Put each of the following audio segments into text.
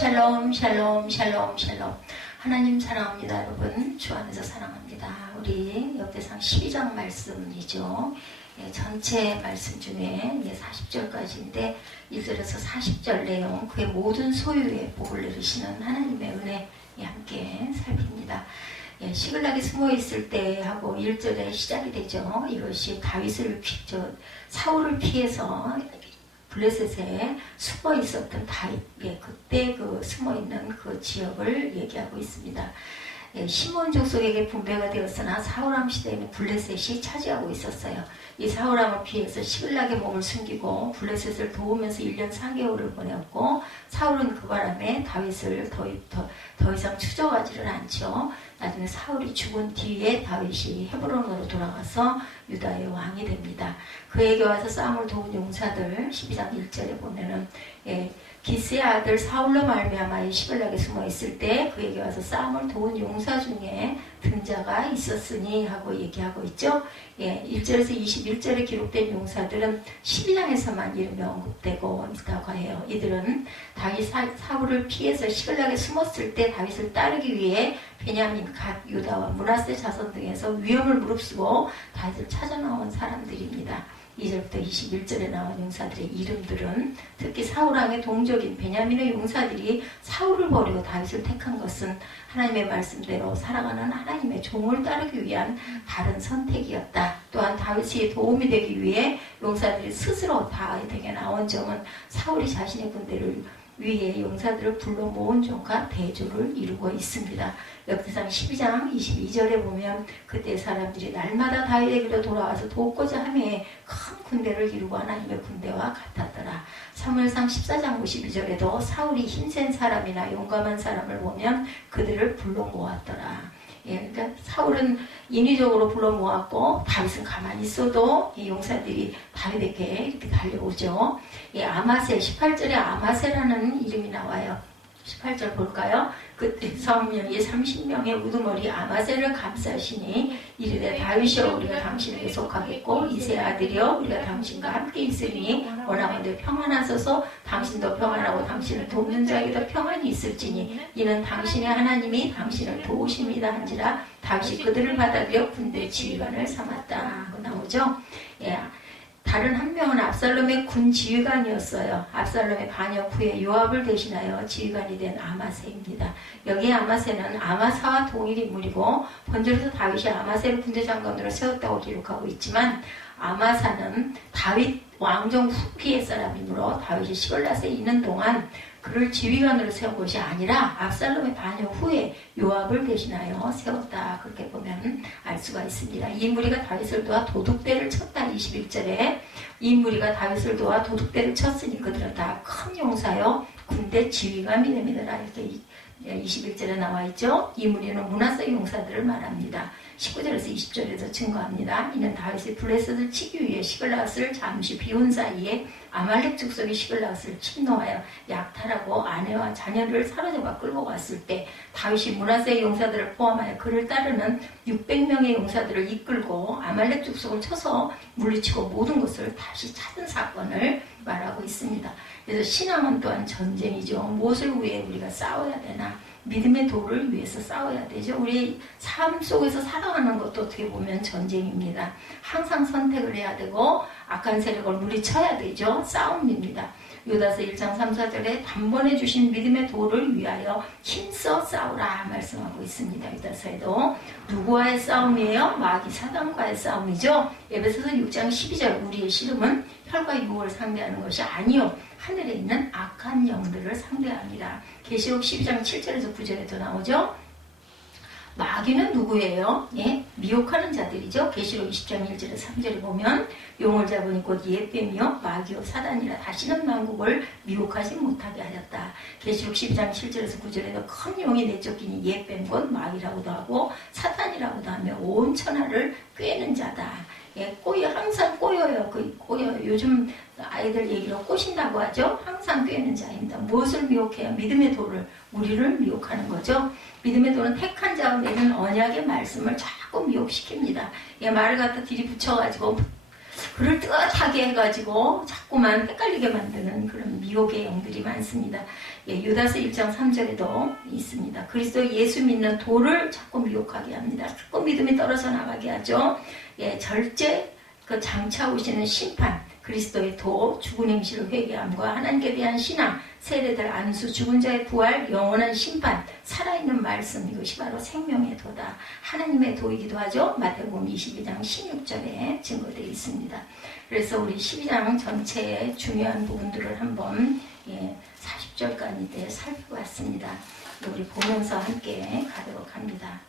샬롬 샬롬 샬롬 샬롬. 하나님 사랑합니다. 여러분 주 안에서 사랑합니다. 우리 역대상 12장 말씀이죠. 전체 말씀 중에 40절까지인데 1절에서 40절 내용, 그의 모든 소유에 복을 내리시는 하나님의 은혜 함께 살핍니다. 시글락에 숨어있을 때 하고 1절에 시작이 되죠. 이것이 다윗을 사울을 피해서 블레셋에 숨어 있었던 다윗, 그때 그 숨어 있는 그 지역을 얘기하고 있습니다. 시몬 족속에게 분배가 되었으나 사울왕 시대에는 블레셋이 차지하고 있었어요. 이 사울왕을 피해서 시글락의 몸을 숨기고 블레셋을 도우면서 1년 4개월을 보냈고, 사울은 그 바람에 다윗을 더 이상 추적하지를 않죠. 나중에 사울이 죽은 뒤에 다윗이 헤브론으로 돌아가서 유다의 왕이 됩니다. 그에게 와서 싸움을 도운 용사들 12장 1절에 보면은 기스의 아들 사울로 말미암아 시글락에 숨어 있을 때 그에게 와서 싸움을 도운 용사 중에 등자가 있었으니 하고 얘기하고 있죠. 1절에서 21절에 기록된 용사들은 12장에서만 이름이 언급되고 있다고 해요. 이들은 다윗 사울을 피해서 시글락에 숨었을 때 다윗을 따르기 위해 베냐민, 갓, 유다와 므낫세 자손 등에서 위험을 무릅쓰고 다윗을 찾아 나온 사람들입니다. 2절부터 21절에 나온 용사들의 이름들은 특히 사울왕의 동족인 베냐민의 용사들이 사울을 버리고 다윗을 택한 것은 하나님의 말씀대로 살아가는 하나님의 종을 따르기 위한 바른 선택이었다. 또한 다윗이 도움이 되기 위해 용사들이 스스로 다윗에게 나온 점은 사울이 자신의 군대를 위해 용사들을 불러 모은 종과 대조를 이루고 있습니다. 역대상 12장 22절에 보면 그때 사람들이 날마다 다윗에게로 돌아와서 돕고자 하며 큰 군대를 이루고 하나님의 군대와 같았더라. 사무엘상 14장 52절에도 사울이 힘센 사람이나 용감한 사람을 보면 그들을 불러 모았더라. 그러니까 사울은 인위적으로 불러 모았고 다윗은 가만히 있어도 이 용사들이 다윗에게 이렇게 달려오죠. 아마세 18절에 아마세라는 이름이 나와요. 18절 볼까요? 그때 성령이 30명의 우두머리 아마세를 감싸시니 이르되 다윗이여 우리가 당신에게 속하겠고 이세 아들이여 우리가 당신과 함께 있으니 원하건대 평안하소서. 당신도 평안하고 당신을 돕는 자에게도 평안이 있을지니 이는 당신의 하나님이 당신을 도우심이다 한지라. 다윗이 그들을 받아들여 군대 지휘관을 삼았다 하고 나오죠. 다른 한 명은 압살롬의 군 지휘관이었어요. 압살롬의 반역 후에 요압을 대신하여 지휘관이 된 아마세입니다. 여기 아마세는 아마사와 동일 인물이고 본절에서 다윗이 아마세를 군대 장관으로 세웠다고 기록하고 있지만, 아마사는 다윗 왕정 후기의 사람이므로 다윗이 시글락에 있는 동안 그를 지휘관으로 세운 것이 아니라 압살롬의 반역 후에 요압을 대신하여 세웠다. 그렇게 보면 알 수가 있습니다. 이 무리가 다윗을 도와 도둑대를 쳤다. 21절에 이 무리가 다윗을 도와 도둑대를 쳤으니 그들은 다 큰 용사여 군대 지휘관이 됩니다. 이렇게 21절에 나와 있죠. 이 무리는 므낫세 용사들을 말합니다. 19절에서 20절에서 증거합니다. 이는 다윗이 블레셋을 치기 위해 시글락을 잠시 비운 사이에 아말렉 족속이 시글락을 침노하여 약탈하고 아내와 자녀를 사로잡아 끌고 갔을 때 다윗이 므낫세 용사들을 포함하여 그를 따르는 600명의 용사들을 이끌고 아말렉 족속을 쳐서 물리치고 모든 것을 다시 찾은 사건을 말하고 있습니다. 그래서 신앙은 또한 전쟁이죠. 무엇을 위해 우리가 싸워야 되나? 믿음의 도를 위해서 싸워야 되죠. 우리 삶 속에서 살아가는 것도 어떻게 보면 전쟁입니다. 항상 선택을 해야 되고 악한 세력을 물리쳐야 되죠. 싸움입니다. 유다서 1장 3, 4절에 단번에 주신 믿음의 도를 위하여 힘써 싸우라 말씀하고 있습니다. 유다서에도 누구와의 싸움이에요? 마귀 사단과의 싸움이죠. 에베소서 6장 12절 우리의 씨름은 혈과 육을 상대하는 것이 아니요 하늘에 있는 악한 영들을 상대합니다. 계시록 12장 7절에서 9절에도 나오죠. 마귀는 누구예요? 미혹하는 자들이죠. 계시록 20장 1절에 3절에 보면 용을 잡으니 곧 옛뱀이요 마귀요 사단이라 다시는 만국을 미혹하지 못하게 하였다. 계시록 12장 7절에서 9절에도 큰 용이 내쫓기니 옛뱀 곧 마귀라고도 하고 사단이라고도 하며 온 천하를 꿰는 자다. 항상 꼬여요. 꼬여요. 요즘 아이들 얘기로 꼬신다고 하죠. 항상 꿰는 자입니다. 무엇을 미혹해요? 믿음의 도를, 우리를 미혹하는 거죠. 믿음의 도는 택한 자가 내는 언약의 말씀을 자꾸 미혹시킵니다. 말을 갖다 들이붙여가지고 그럴듯하게 해가지고 자꾸만 헷갈리게 만드는 그런 미혹의 영들이 많습니다. 예, 유다서 1장 3절에도 있습니다. 그리스도 예수 믿는 도를 자꾸 미혹하게 합니다. 자꾸 믿음이 떨어져 나가게 하죠. 예, 절제 그 장차 오시는 심판, 그리스도의 도, 죽은 행실을 회개함과 하나님께 대한 신앙, 세례들 안수, 죽은 자의 부활, 영원한 심판, 살아있는 말씀, 이것이 바로 생명의 도다. 하나님의 도이기도 하죠. 마태복음 22장 16절에 증거되어 있습니다. 그래서 우리 12장 전체의 중요한 부분들을 한번 40절까지 살펴봤습니다. 우리 보면서 함께 가도록 합니다.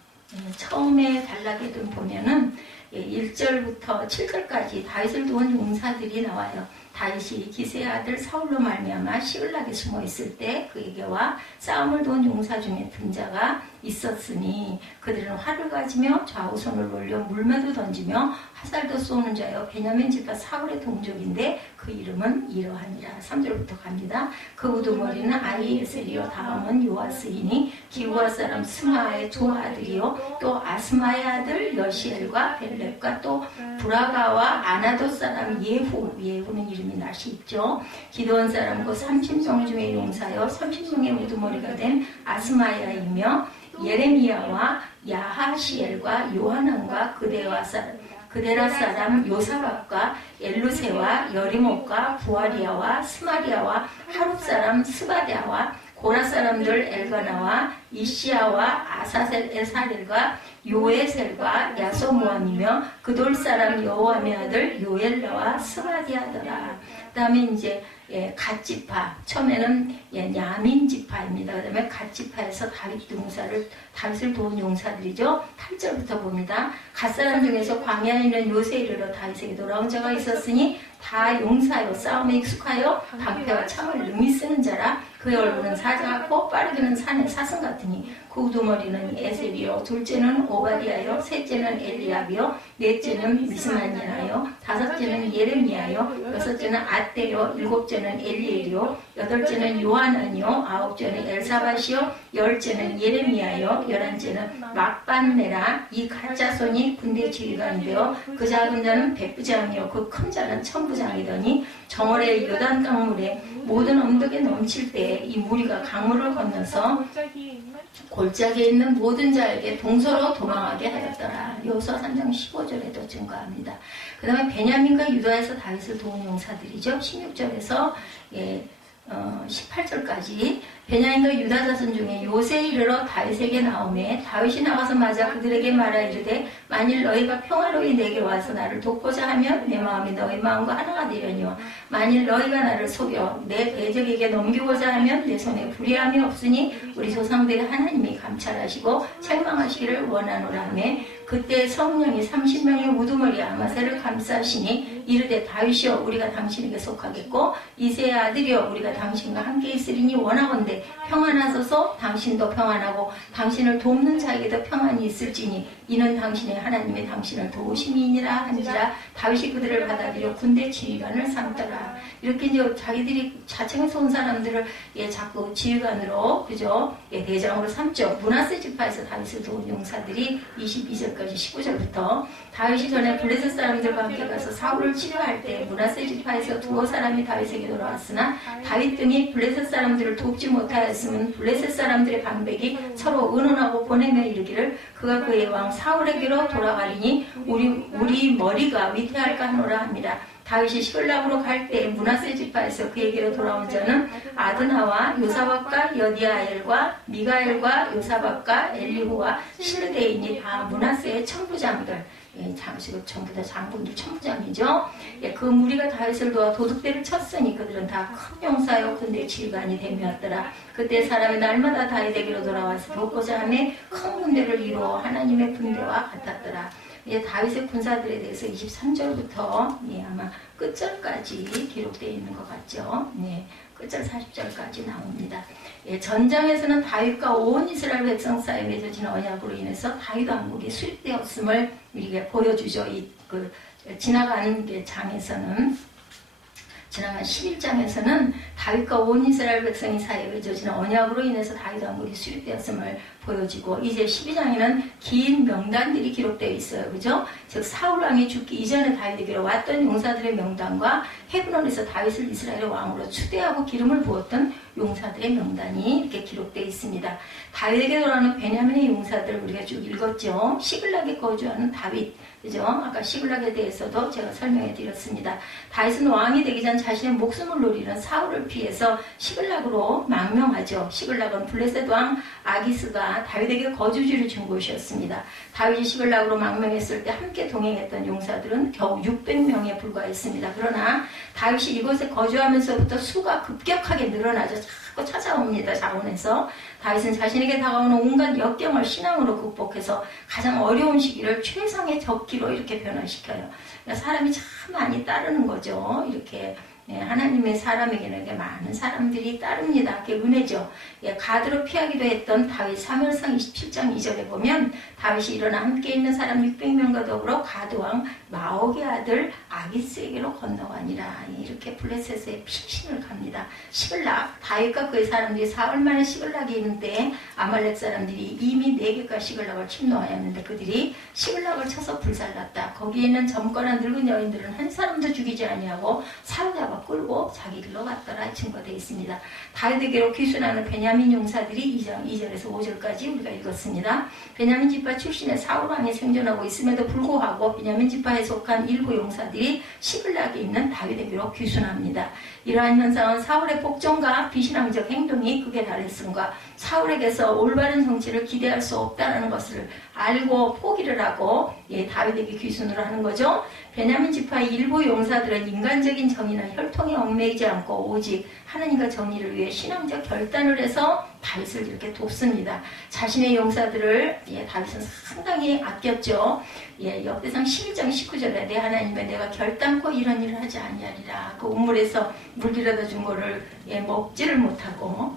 처음에 단락에 보면은 1절부터 7절까지 다윗을 도운 용사들이 나와요. 다윗이 기세의 아들 사울로 말미암아 시글락에 숨어 있을 때 그에게와 싸움을 도운 용사 중에 등자가 있었으니 그들은 활을 가지며 좌우손을 올려 물매도 던지며 화살도 쏘는 자여 베냐민 지파 사울의 동족인데 그 이름은 이러하니라. 3절부터 갑니다. 그 우두머리는 아히에셀이요 다음은 요아스이니 기브아 사람 스마의 두 아들이요 또 아스마의 아들 여시엘과 벨렙과 또 브라가와 아나도 사람 예후는 이름이 낯이 있죠. 기드온 사람 그 30명 중에 용사여 30명의 우두머리가 된 아스마야이며 예레미야와 야하시엘과 요하난과 그데라 사람 요사박과 엘루세와 여리목과 부아리아와 스마리아와 하룹 사람 스바디아와 고라 사람들 엘가나와 이시아와 아사셀과 요에셀과 야소모함이며 그돌 사람 여호함의 아들 요엘라와 스바디아더라. 그 다음에 이제 갓지파, 처음에는 야민 지파입니다. 그 다음에 갓지파에서 다윗을 도운 용사들이죠. 8절부터 봅니다. 갓사람 중에서 광야에 있는 요새 이르러 다윗에게 돌아온 자가 있었으니 다 용사요 싸움에 익숙하여 방패와 창을 능히 쓰는 자라. 그의 얼굴은 사자같고 빠르기는 산의 사슴 같으니 그 우두머리는 에셀이요 둘째는 오바디아요 셋째는 엘리압이요 넷째는 미스만니아요 다섯째는 예레미야요 여섯째는 아떼요 일곱째는 엘리엘이요 여덟째는 요하난이요 아홉째는 엘사밧이요 열째는 예레미야요 열한째는 막반네라. 이 가짜손이 군대 지휘관이되어 그 작은 자는 백부장이요 그 큰 자는 천부장이더니 정월의 요단 강물에 모든 언덕에 넘칠 때 이 무리가 강물을 건너서 골짜기에 있는 모든 자에게 동서로 도망하게 하였더라. 여호수아 3장 15절에도 증거합니다. 그 다음에 베냐민과 유다에서 다윗을 도운 용사들이죠. 16절에서 18절까지 베냐민과 유다 자손 중에 요새에 이르러 다윗에게 나오매 다윗이 나가서 맞아 그들에게 말하 이르되 만일 너희가 평화로이 내게 와서 나를 돕고자 하면 내 마음이 너희 마음과 하나가 되려니와 만일 너희가 나를 속여 내 대적에게 넘기고자 하면 내 손에 불의함이 없으니 우리 조상들의 하나님이 감찰하시고 책망하시기를 원하노라 하며 그때 성령이 30명의 우두머리 아마새를 감싸시니 이르되 다윗이여 우리가 당신에게 속하겠고 이새의 아들이여 우리가 당신과 함께 있으리니 원하건대 평안하소서. 당신도 평안하고 당신을 돕는 자에게도 평안이 있을지니 이는 당신의 하나님의 당신을 도우심이니라 한지라. 다윗이 그들을 받아들여 군대 지휘관을 삼더라. 이렇게 이제 자기들이 자칭에서 온 사람들을 자꾸 지휘관으로 그죠? 대장으로 삼죠. 므낫세 지파에서 다윗을 도운 용사들이 22절까지 19절부터 다윗이 전에 블레셋 사람들과 함께 가서 사울을 치료할 때 므낫세 지파에서 두어 사람이 다윗에게 돌아왔으나 다윗 등이 블레셋 사람들을 돕지 못하였으면 블레셋 사람들의 방백이 서로 의논하고 보내며 이르기를 그가 그의 왕 사울에게로 돌아가리니 우리 머리가 위태할까 하노라 합니다. 다윗이 시글락으로 갈 때 므낫세 지파에서 그에게로 돌아온 자는 아드나와 요사박과 여디아엘과 미가엘과 요사박과 엘리후와 실르데인이 다 므낫세의 천부장들. 장식을 전부 다 장군들 천부장이죠. 그 무리가 다윗을 도와 도둑대를 쳤으니 그들은 다 큰 용사요 근데 지휘관이 되었더라. 그때 사람이 날마다 다윗에게로 돌아와서 돕고자 하며 큰 군대를 이루어 하나님의 군대와 같았더라. 다윗의 군사들에 대해서 23절부터 아마 끝절까지 기록되어 있는 것 같죠. 끝절 40절까지 나옵니다. 전장에서는 다윗과 온 이스라엘 백성 사이에 맺어진 언약으로 인해서 다윗 왕국이 수립되었음을 우리가 보여주죠. 지나가는 장에서는 지나간 11장에서는 다윗과 온 이스라엘 백성이 사이에 맺어진 언약으로 인해서 다윗 왕국이 수립되었음을 보여지고, 이제 12장에는 긴 명단들이 기록되어 있어요. 그죠? 즉 사울 왕이 죽기 이전에 다윗에게로 왔던 용사들의 명단과 헤브론에서 다윗을 이스라엘의 왕으로 추대하고 기름을 부었던 용사들의 명단이 이렇게 기록되어 있습니다. 다윗에게 돌아오는 베냐민의 용사들을 우리가 쭉 읽었죠. 시글락에 거주하는 다윗, 그죠? 아까 시글락에 대해서도 제가 설명해 드렸습니다. 다윗은 왕이 되기 전 자신의 목숨을 노리는 사울을 피해서 시글락으로 망명하죠. 시글락은 블레셋 왕 아기스가 다윗에게 거주지를 준 곳이었습니다. 다윗이 시글락으로 망명했을 때 함께 동행했던 용사들은 겨우 600명에 불과했습니다. 그러나 다윗이 이곳에 거주하면서부터 수가 급격하게 늘어나죠. 자꾸 찾아옵니다. 자원에서. 다윗은 자신에게 다가오는 온갖 역경을 신앙으로 극복해서 가장 어려운 시기를 최상의 적기로 이렇게 변화시켜요. 그러니까 사람이 참 많이 따르는 거죠. 이렇게 하나님의 사람에게는 이렇게 많은 사람들이 따릅니다. 그게 은혜죠. 가드로 피하기도 했던 다윗 사무엘상 27장 2절에 보면 다윗이 일어나 함께 있는 사람 600명과 더불어 가드왕 마옥의 아들 아기스에게로 건너가니라. 이렇게 블레셋의 피신을 갑니다. 시글락, 다윗과 그의 사람들이 사흘 만에 시글락에 있는데 아말렉 사람들이 이미 네겝과 시글락을 침노하였는데 그들이 시글락을 쳐서 불살랐다. 거기에 있는 젊거나 늙은 여인들은 한 사람도 죽이지 아니하고 사로잡아 끌고 자기 길로 갔더라 증거되어 있습니다. 다윗에게로 귀순하는 베냐민 용사들이 2장 2절에서 5절까지 우리가 읽었습니다. 베냐민 지파 출신의 사울왕이 생존하고 있음에도 불구하고 베냐민 지파에 속한 일부 용사들이 시글락에 있는 다윗에게로 귀순합니다. 이러한 현상은 사울의 복종과 비신앙적 행동이 극에 달했음과 사울에게서 올바른 정치를 기대할 수 없다는 것을 알고 포기를 하고 다윗에게 귀순을 하는 거죠. 베냐민 지파의 일부 용사들은 인간적인 정의나 혈통에 얽매이지 않고 오직 하나님과 정의를 위해 신앙적 결단을 해서 다윗을 이렇게 돕습니다. 자신의 용사들을 다윗은 상당히 아꼈죠. 역대상 11장 19절에 내 하나님의 내가 결단코 이런 일을 하지 아니하리라. 그 우물에서 물 길어다 준 거를 먹지를 못하고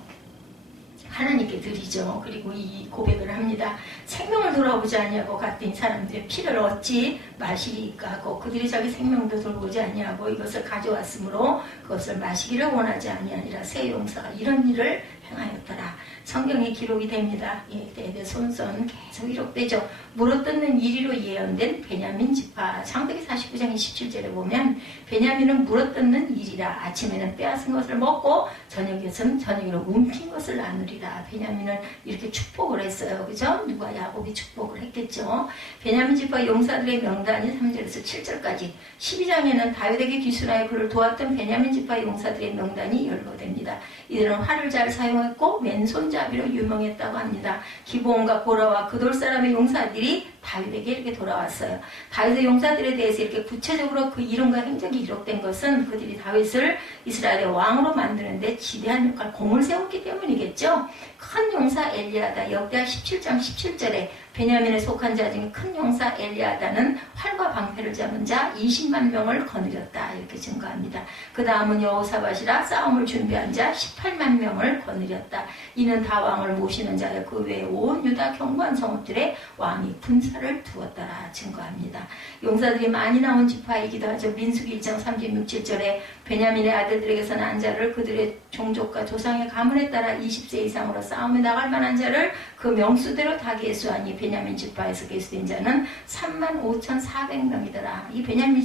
하나님께 드리죠. 그리고 이 고백을 합니다. 생명을 돌아보지 아니하고 갔더니 사람들의 피를 어찌 마시리까 하고 그들이 자기 생명도 돌보지 아니하고 이것을 가져왔으므로 그것을 마시기를 원하지 아니하니라. 새 용사가 이런 일을 행하였더라. 성경에 기록이 됩니다. 대대손손 계속 기록되죠. 물어뜯는 이리로 예언된 베냐민 지파 창세기 49장 27절에 보면 베냐민은 물어뜯는 일이라. 아침에는 빼앗은 것을 먹고 저녁에는 저녁으로 움킨 것을 나누리라. 베냐민은 이렇게 축복을 했어요. 그죠? 누가 야곱이 축복을 했겠죠. 베냐민 지파 용사들의 명단이 3절에서 7절까지 12장에는 다윗에게 귀순하여 그를 도왔던 베냐민 지파 용사들의 명단이 연로됩니다. 이들은 활을 잘 사용했고 맨손잡이로 유명했다고 합니다. 기브온과 고라와 그돌 사람의 용사들이 다윗에게 이렇게 돌아왔어요. 다윗의 용사들에 대해서 이렇게 구체적으로 그 이름과 행적이 기록된 것은 그들이 다윗을 이스라엘의 왕으로 만드는데 지대한 역할, 공을 세웠기 때문이겠죠. 큰 용사 엘리아다, 역대하 17장 17절에 베냐민에 속한 자 중에 큰 용사 엘리아다는 활과 방패를 잡은 자 20만 명을 거느렸다. 이렇게 증거합니다. 그 다음은 여호사밧이라 싸움을 준비한 자 18만 명을 거느렸다. 이는 다 왕을 모시는 자여 그 외에 온 유다 경관 성읍들의 왕이 군사를 두었다라 증거합니다. 용사들이 많이 나온 지파이기도 하죠. 민수기 1장 36, 7절에 베냐민의 아들들에게서 난 자를 그들의 종족과 조상의 가문에 따라 20세 이상으로 싸움에 나갈 만한 자를 그 명수대로 다 계수하니 베냐민 지파에서 계수된 자는 35,400명이더라. 이 베냐민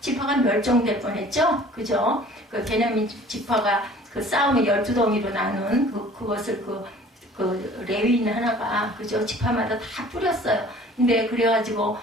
지파가 멸종될 뻔했죠. 그죠? 그 베냐민 지파가 그 싸움의 12덩이로 나눈 그것을 그 레위인 하나가 그죠? 지파마다 다 뿌렸어요. 근데 그래가지고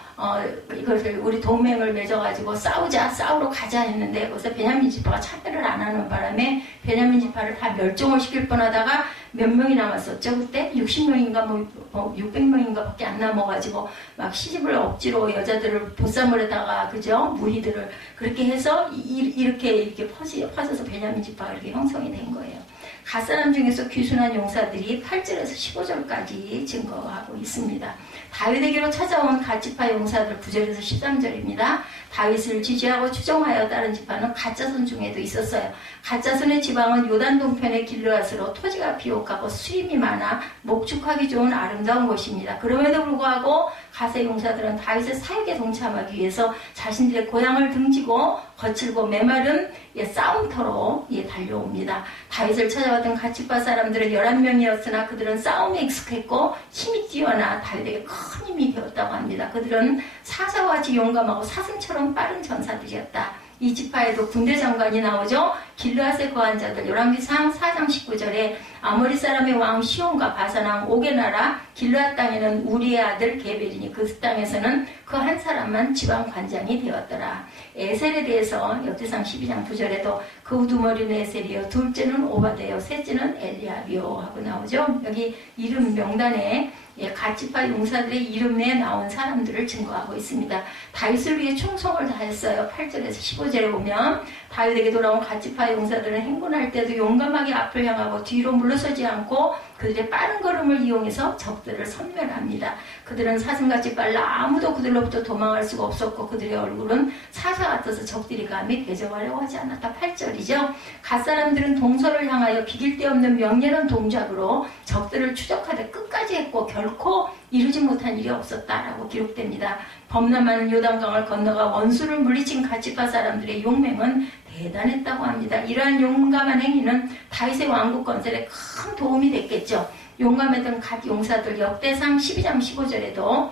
이것을 우리 동맹을 맺어가지고 싸우러 가자 했는데 거기서 베냐민 지파가 참여를 안 하는 바람에 베냐민 지파를 다 멸종을 시킬 뻔하다가 몇 명이 남았었죠. 그때 60명인가 뭐 600명인가 밖에 안 남아가지고 막 시집을 억지로 여자들을 보쌈을에다가 그죠? 무희들을 그렇게 해서 이렇게 퍼져서 베냐민 지파가 이렇게 형성이 된 거예요. 갓사람 중에서 귀순한 용사들이 8절에서 15절까지 증거하고 있습니다. 다윗에게로 찾아온 갓지파 용사들 9절에서 13절입니다. 다윗을 지지하고 추종하여 따른 지파는 갓자손 중에도 있었어요. 갓자손의 지방은 요단 동편의 길르앗으로 토지가 비옥하고 수임이 많아 목축하기 좋은 아름다운 곳입니다. 그럼에도 불구하고 갓의 용사들은 다윗의 사역에 동참하기 위해서 자신들의 고향을 등지고 거칠고 메마른 싸움터로 달려옵니다. 다윗을 찾아왔던 갓집파 사람들은 11명이었으나 그들은 싸움에 익숙했고 힘이 뛰어나 다윗에게 큰 힘이 되었다고 합니다. 그들은 사사와 같이 용감하고 사슴처럼 빠른 전사들이었다. 이 지파에도 군대 장관이 나오죠. 길르앗에 거한 자들. 열왕기상 4장 19절에 아모리 사람의 왕 시온과 바산 왕 옥의 나라 길르앗 땅에는 우리의 아들 게벨이니 그 땅에서는 그 한 사람만 지방 관장이 되었더라. 에셀에 대해서 역대상 12장 9절에도 그 우두머리는 에셀이요 둘째는 오바데요 셋째는 엘리압이요 하고 나오죠. 여기 이름 명단에 갓지파 용사들의 이름 내에 나온 사람들을 증거하고 있습니다. 다윗을 위해 충성을 다했어요. 8절에서 15절에 보면 다윗에게 돌아온 갓지파 용사들은 행군할 때도 용감하게 앞을 향하고 뒤로 물러서지 않고 그들의 빠른 걸음을 이용해서 적들을 섬멸합니다. 그들은 사슴같이 빨라 아무도 그들로부터 도망할 수가 없었고 그들의 얼굴은 사자 같아서 적들이 감히 대적하려고 하지 않았다. 8절이죠. 갓사람들은 동서를 향하여 비길 데 없는 명렬한 동작으로 적들을 추적하되 끝까지 했고 결코 이루지 못한 일이 없었다라고 기록됩니다. 범람하는 요단강을 건너가 원수를 물리친 갓지파 사람들의 용맹은 대단했다고 합니다. 이러한 용감한 행위는 다윗의 왕국 건설에 큰 도움이 됐겠죠. 용감했던 갓 용사들 역대상 12장 15절에도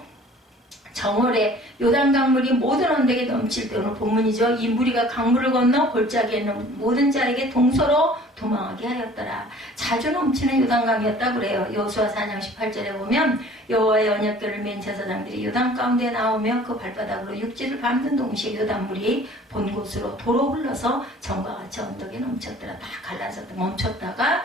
정월에 요단 강물이 모든 언덕에 넘칠 때 오늘 본문이죠. 이 무리가 강물을 건너 골짜기에 있는 모든 자에게 동서로 도망하게 하였더라. 자주 넘치는 요단강이었다 그래요. 여호수아 4장 18절에 보면 여호와의 언약궤를 맨 제사장들이 요단 가운데 나오며 그 발바닥으로 육지를 밟는 동시에 요단물이 본 곳으로 도로 흘러서 정과 같이 언덕에 넘쳤더라. 다 갈라졌다. 멈췄다가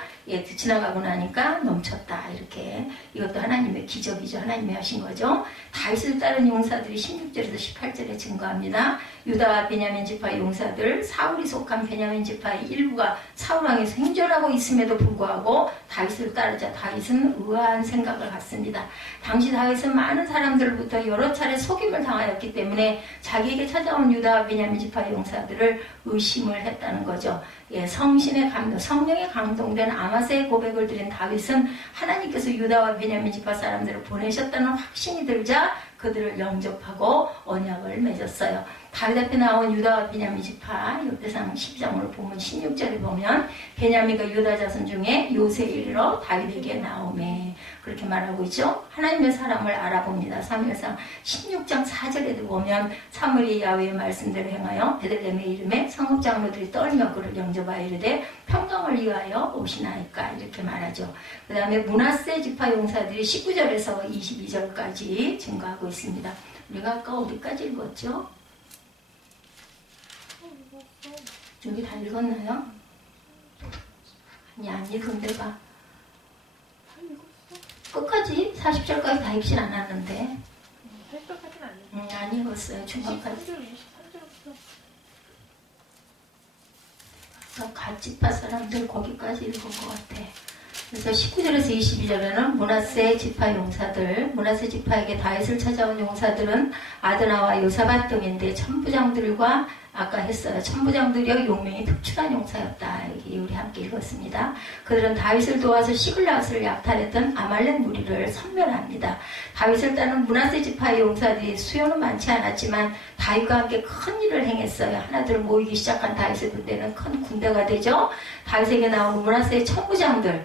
지나가고 나니까 넘쳤다. 이렇게 이것도 하나님의 기적이죠. 하나님이 하신 거죠. 다윗을 따른 용사들이 16절에서 18절에 증거합니다. 유다와 베냐민 지파 용사들 사울이 속한 베냐민 지파의 일부가 사울왕에서 행존하고 있음에도 불구하고 다윗을 따르자 다윗은 의아한 생각을 갖습니다. 당시 다윗은 많은 사람들로부터 여러 차례 속임을 당하였기 때문에 자기에게 찾아온 유다와 베냐민 지파 용사들을 의심을 했다는 거죠. 성신의 감동, 성령의 감동된 아마세의 고백을 드린 다윗은 하나님께서 유다와 베냐민 지파 사람들을 보내셨다는 확신이 들자 그들을 영접하고 언약을 맺었어요. 다윗 앞에 나온 유다와 베냐민 지파 역대상 12장으로 보면 16절에 보면 베냐민과 유다 자손 중에 요새에 이르러 다윗에게 나오매 그렇게 말하고 있죠. 하나님의 사람을 알아봅니다. 사무엘상 16장 4절에도 보면 사무엘이 야훼의 말씀대로 행하여 베들레헴의 이름에 성읍 장로들이 떨며 그를 영접하여 이르되 평강을 위하여 오시나이까 이렇게 말하죠. 그 다음에 므낫세 지파 용사들이 19절에서 22절까지 증거하고 있습니다. 우리가 아까 어디까지 읽었죠? 여기 다 읽었나요? 아니 안 읽은 데가 끝까지 40절까지 다 읽진 않았는데 40절까지는 안 읽었어요. 중간까지 갓지파 사람들 거기까지 읽은 것 같아. 그래서 19절에서 22절에는 므낫세 지파 용사들, 므낫세 지파에게 다윗을 찾아온 용사들은 아드나와 요사밧 등인데 천부장들과 아까 했어요. 천부장들이여 용맹이 특출한 용사였다. 여기 우리 함께 읽었습니다. 그들은 다윗을 도와서 시글라앗을 약탈했던 아말렉 무리를 섬멸합니다. 다윗을 따른 므낫세 지파의 용사들이 수요는 많지 않았지만 다윗과 함께 큰 일을 행했어요. 하나둘 모이기 시작한 다윗의 군대는 큰 군대가 되죠. 다윗에게 나온 므낫세의 천부장들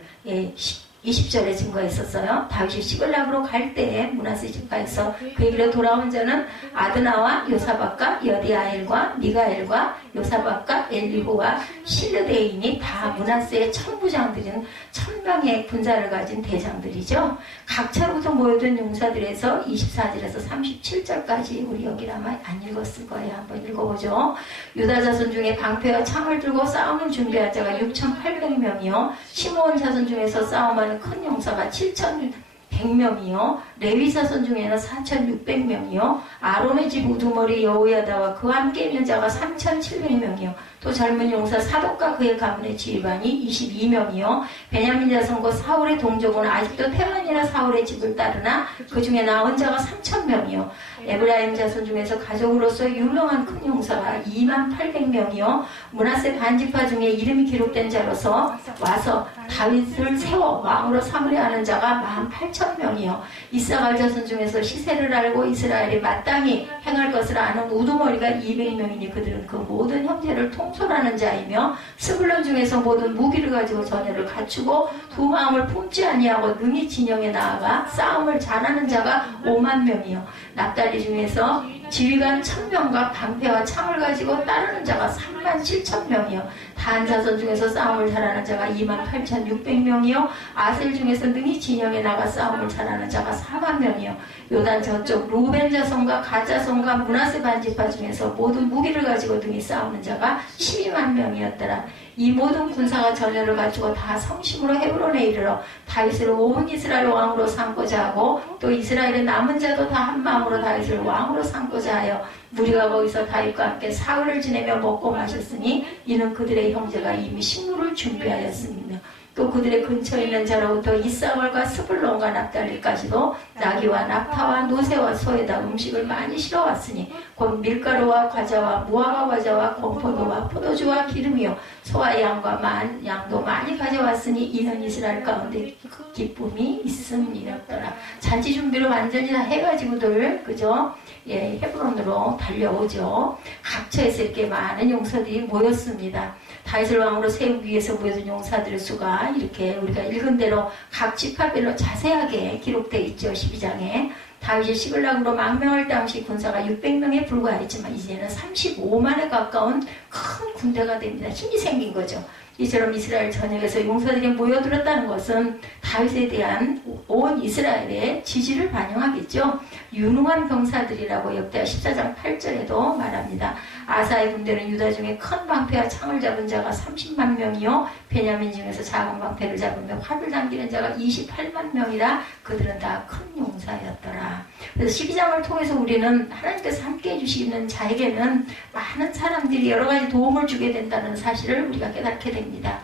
20절에 증거했었어요. 다윗이 시글락으로 갈 때에 므낫세 지파에서 그에게로 돌아온 자는 아드나와 요사밧과 여디아엘과 미가엘과 요사밧과 엘리후와 실르데인이 다 므낫세의 천부장들인 1000명의 군사를 가진 대장들이죠. 각처로부터 모여든 용사들에서 24절에서 37절까지 우리 여기 아마 안 읽었을 거예요. 한번 읽어보죠. 유다 자손 중에 방패와 창을 들고 싸움을 준비한 자가 6,800명이요. 시므온 자손 중에서 싸움하는 큰 용사가 7,100명이요. 레위 자손 중에는 4,600명이요. 아론의 집 우두머리 여호야다와 그와 함께 있는 자가 3,700명이요. 또 젊은 용사 사독과 그의 가문의 지휘관이 22명이요. 베냐민 자손과 사울의 동족은 아직도 태만이나 사울의 집을 따르나 그 중에 나온 자가 3,000명이요. 에브라임 자손 중에서 가족으로서 유명한 큰 용사가 28,000명이요. 므낫세 반지파 중에 이름이 기록된 자로서 와서 다윗을 세워 왕으로 삼으려 하는 자가 18,000명이요. 이사갈 자손 중에서 시세를 알고 이스라엘이 마땅히 행할 것을 아는 우두머리가 200명이니 그들은 그 모든 형제를 통솔하는 자이며 스불론 중에서 모든 무기를 가지고 전열을 갖추고 두 마음을 품지 아니하고 능히 진영에 나아가 싸움을 잘하는 자가 50,000명이요. 납달리 중에서 지휘관 1,000명과 방패와 창을 가지고 따르는 자가 37,000명이요. 단 자손 중에서 싸움을 잘하는 자가 28,600명이요. 아셀 중에서 능히 진영에 나가 싸움을 잘하는 자가 40,000명이요. 요단 저쪽 루벤 자손과 갓 자손과 므낫세 반지파 중에서 모든 무기를 가지고 능히 싸우는 자가 120,000명이었더라. 이 모든 군사가 전열을 갖추고 다 성심으로 헤브론에 이르러 다윗을 온 이스라엘 왕으로 삼고자 하고 또 이스라엘의 남은 자도 다 한 마음으로 다윗을 왕으로 삼고자 하여 무리가 거기서 다윗과 함께 사흘을 지내며 먹고 마셨으니 이는 그들의 형제가 이미 식물을 준비하였습니다. 또 그들의 근처에 있는 자로부터 이사갈과 스불론과 납달리까지도 나귀와 낙타와 노새와 소에다 음식을 많이 실어왔으니 곧 밀가루와 과자와 무화과 과자와 건포도와 포도주와 기름이요 소와 양도 많이 가져왔으니 이는 이스라엘 가운데 기쁨이 있음이었더라. 잔치 준비를 완전히 다 해가지고들 그죠? 예, 헤브론으로 달려오죠. 각처에서 이렇게 많은 용사들이 모였습니다. 다윗을 왕으로 세우기 위해서 모여든 용사들의 수가 이렇게 우리가 읽은 대로 각 지파별로 자세하게 기록되어 있죠. 12장에. 다윗이 시글락으로 망명할 당시 군사가 600명에 불과했지만 이제는 35만에 가까운 큰 군대가 됩니다. 힘이 생긴 거죠. 이처럼 이스라엘 전역에서 용사들이 모여들었다는 것은 다윗에 대한 온 이스라엘의 지지를 반영하겠죠. 유능한 병사들이라고 역대하 14장 8절에도 말합니다. 아사의 군대는 유다 중에 큰 방패와 창을 잡은 자가 30만 명이요 베냐민 중에서 작은 방패를 잡으며 활을 당기는 자가 28만 명이라 그들은 다 큰 용사였더라. 그래서 12장을 통해서 우리는 하나님께서 함께 해주시는 자에게는 많은 사람들이 여러 가지 도움을 주게 된다는 사실을 우리가 깨닫게 됩니다.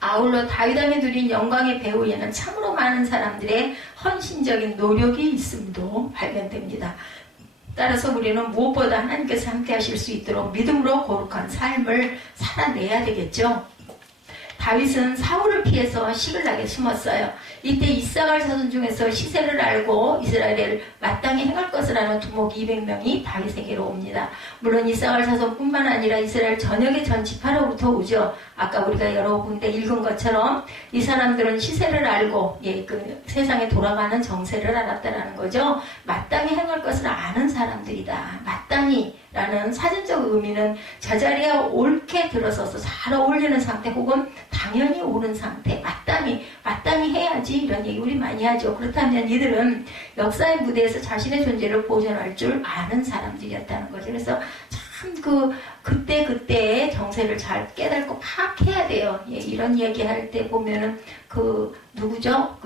아울러 다윗왕이 누린 영광의 배후에는 참으로 많은 사람들의 헌신적인 노력이 있음도 발견됩니다. 따라서 우리는 무엇보다 하나님께서 함께 하실 수 있도록 믿음으로 거룩한 삶을 살아내야 되겠죠. 다윗은 사울을 피해서 시글락에 숨었어요. 이때 이사갈 자손 중에서 시세를 알고 이스라엘을 마땅히 행할 것을 아는 두목 200명이 다윗에게로 옵니다. 물론 이사갈 자손뿐만 아니라 이스라엘 전역의 전 지파로부터 오죠. 아까 우리가 여러 군데 읽은 것처럼 이 사람들은 시세를 알고 그 세상에 돌아가는 정세를 알았다라는 거죠. 마땅히 행할 것을 아는 사람들이다. 마땅히라는 사전적 의미는 제자리에 옳게 들어서서 잘 어울리는 상태 혹은 당연히 옳은 상태, 마땅히 해야지 이런 얘기 우리 많이 하죠. 그렇다면 이들은 역사의 무대에서 자신의 존재를 보존할 줄 아는 사람들이었다는 거죠. 그래서 참 그때의 정세를 잘 깨닫고 파악해야 돼요. 예, 이런 얘기 할 때 보면은 누구죠?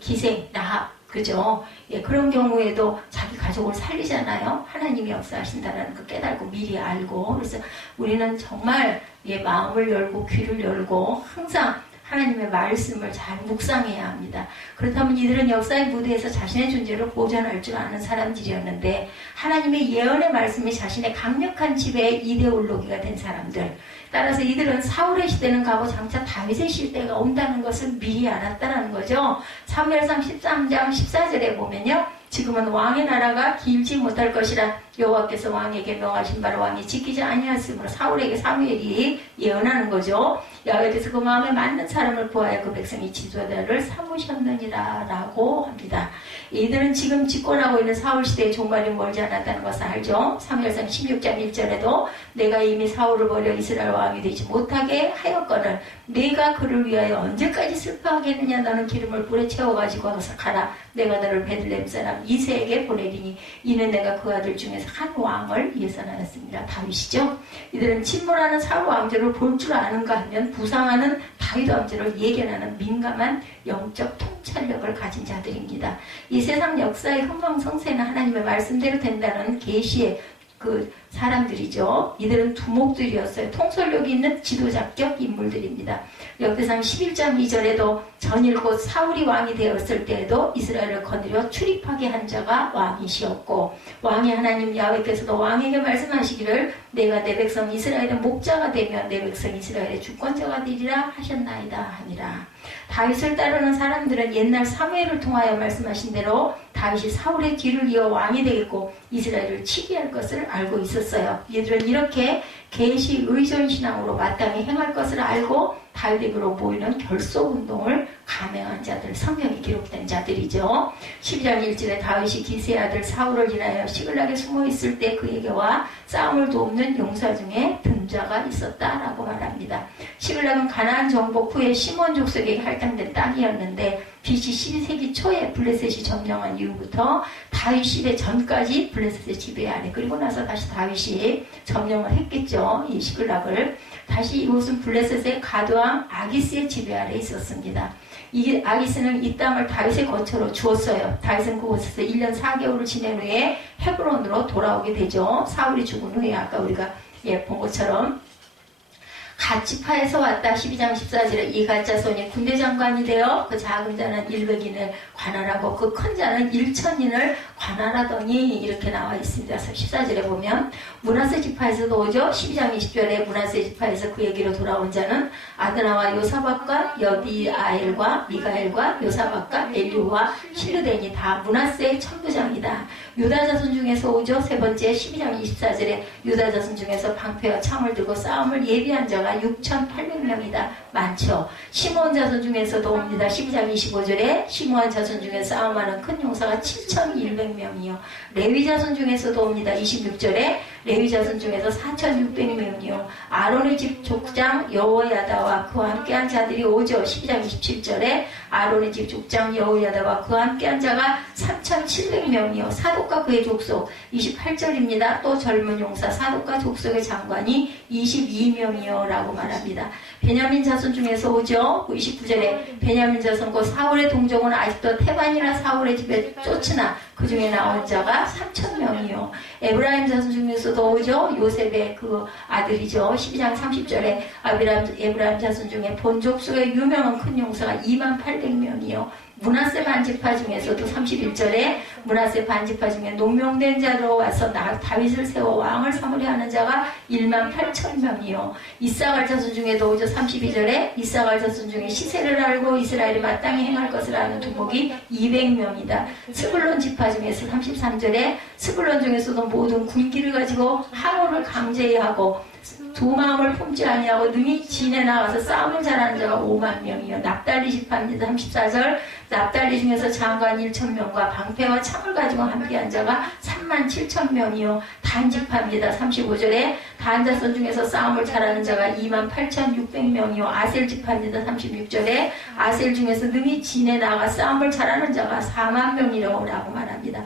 기생, 라합. 그죠? 예, 그런 경우에도 자기 가족을 살리잖아요. 하나님이 역사하신다는 거 깨달고 미리 알고. 그래서 우리는 정말 마음을 열고 귀를 열고 항상 하나님의 말씀을 잘 묵상해야 합니다. 그렇다면 이들은 역사의 무대에서 자신의 존재를 보존할 줄 아는 사람들이었는데 하나님의 예언의 말씀이 자신의 강력한 지배의 이데올로기가 된 사람들. 따라서 이들은 사울의 시대는 가고 장차 다윗의 시대가 온다는 것을 미리 알았다는 거죠. 사무엘상 13장 14절에 보면요. 지금은 왕의 나라가 길지 못할 것이라 여호와께서 왕에게 명하신 바를 왕이 지키지 아니하였으므로 사울에게 사무엘이 예언하는 거죠. 야훼께서 그 마음에 맞는 사람을 구하여 그 백성이 지도자를 삼으셨느니라 라고 합니다. 이들은 지금 집권하고 있는 사울 시대의 종말이 멀지 않았다는 것을 알죠. 사무엘상 16장 1절에도 내가 이미 사울을 버려 이스라엘 왕이 되지 못하게 하였거늘 내가 그를 위하여 언제까지 슬퍼하겠느냐. 너는 기름을 불에 채워가지고 가라. 내가 너를 베들레헴 사람 이새에게 보내리니 이는 내가 그 아들 중에서 한 왕을 예선하였습니다. 다윗이죠. 이들은 침몰하는 사울 왕조를 볼 줄 아는가 하면 부상하는 다윗 왕조를 예견하는 민감한 영적 통찰력을 가진 자들입니다. 이 세상 역사의 흥망성쇠는 하나님의 말씀대로 된다는 계시의 그 사람들이죠. 이들은 두목들이었어요. 통솔력이 있는 지도자격 인물들입니다. 역대상 11장 2절에도 전일 곧 사울이 왕이 되었을 때에도 이스라엘을 거느려 출입하게 한 자가 왕이시었고, 왕의 하나님 야훼께서도 왕에게 말씀하시기를 내가 내 백성 이스라엘의 목자가 되며 내 백성 이스라엘의 주권자가 되리라 하셨나이다 하니라. 다윗을 따르는 사람들은 옛날 사무엘을 통하여 말씀하신 대로 다윗이 사울의 뒤를 이어 왕이 되겠고 이스라엘을 치게 할 것을 알고 있었어요. 이들은 이렇게 계시 의존 신앙으로 마땅히 행할 것을 알고 다윗에게로 모이는 결속운동을 감행한 자들, 성경에 기록된 자들이죠. 12장 1절에 다윗이 기세의 아들 사울을 인하여 시글락에 숨어있을 때 그에게와 싸움을 돕는 용사 중에 든자가 있었다라고 말합니다. 시글락은 가나안 정복 후에 시몬 족속에게 할당된 땅이었는데 BC 12세기 초에 블레셋이 점령한 이후부터 다윗 시대 전까지 블레셋의 지배 아래, 그리고 나서 다시 다윗이 점령을 했겠죠. 이 시글락을. 다시 이곳은 블레셋의 가드왕 아기스의 지배 아래 있었습니다. 이 아기스는 이 땅을 다윗의 거처로 주었어요. 다윗은 그곳에서 1년 4개월을 지낸 후에 헤브론으로 돌아오게 되죠. 사울이 죽은 후에 아까 우리가 본 것처럼 갓 지파에서 왔다. 12장 14절에 이 갓 자손이 군대 장관이 되어 그 작은 자는 100인을 관할하고 그 큰 자는 1000인을 관할하더니 이렇게 나와 있습니다. 14절에 보면 므낫세 지파에서도 오죠. 12장 20절에 므낫세 지파에서 그에게로 돌아온 자는 아드나와 요사박과 여디아엘과 미가엘과 요사박과 엘리후와 실르덴이 다 므낫세의 천부장이다. 유다 자손 중에서 오죠. 세 번째 12장 24절에 유다 자손 중에서 방패와 창을 들고 싸움을 예비한 자가 6,800명이다. 많죠. 시므온 자손 중에서도 옵니다. 12장 25절에 시므온 자손 중에 싸움하는 큰 용사가 7,100명이요. 레위 자손 중에서도 옵니다. 26절에 레위 자손 중에서 4,600명이요. 아론의 집 족장 여호야다와 그와 함께한 자들이 오죠. 12장 27절에 아론의 집 족장 여호야다와 그와 함께한 자가 3,700명이요. 사독과 그의 족속 28절입니다. 또 젊은 용사 사독과 족속의 장관이 22명이요 라고 말합니다. 베냐민 자손 중에서 오죠. 29절에 베냐민 자손 곧 사울의 동족은 아직도 테반이나 사울의 집에 쫓으나 그 중에 나온 자가 3,000명이요. 에브라임 자손 중에서도 오죠. 요셉의 그 아들이죠. 12장 30절에 에브라임 자손 중에 본족속의 유명한 큰 용사가 28,000명이요. 므낫세 반지파 중에서도 31절에 므낫세 반지파 중에 농명된 자로 와서 다윗을 세워 왕을 삼으려 하는 자가 18,000명이요. 이사갈 자손 중에도 오죠. 32절에 이사갈 자손 중에 시세를 알고 이스라엘이 마땅히 행할 것을 아는 두목이 200명이다. 스불론 지파 중에서 33절에 스불론 중에서도 모든 군기를 가지고 항우를 강제히 하고 두 마음을 품지 아니하고 능히 진에 나가서 싸움을 잘하는 자가 5만 명이요. 납달리 지파입니다. 34절 납달리 중에서 장관 1,000명과 방패와 창을 가지고 함께한 자가 37,000명이요. 단 지파입니다. 35절에 단 자손 중에서 싸움을 잘하는 자가 28,600명이요. 아셀 지파입니다. 36절에 아셀 중에서 능히 진에 나가 싸움을 잘하는 자가 4만 명이라고 말합니다.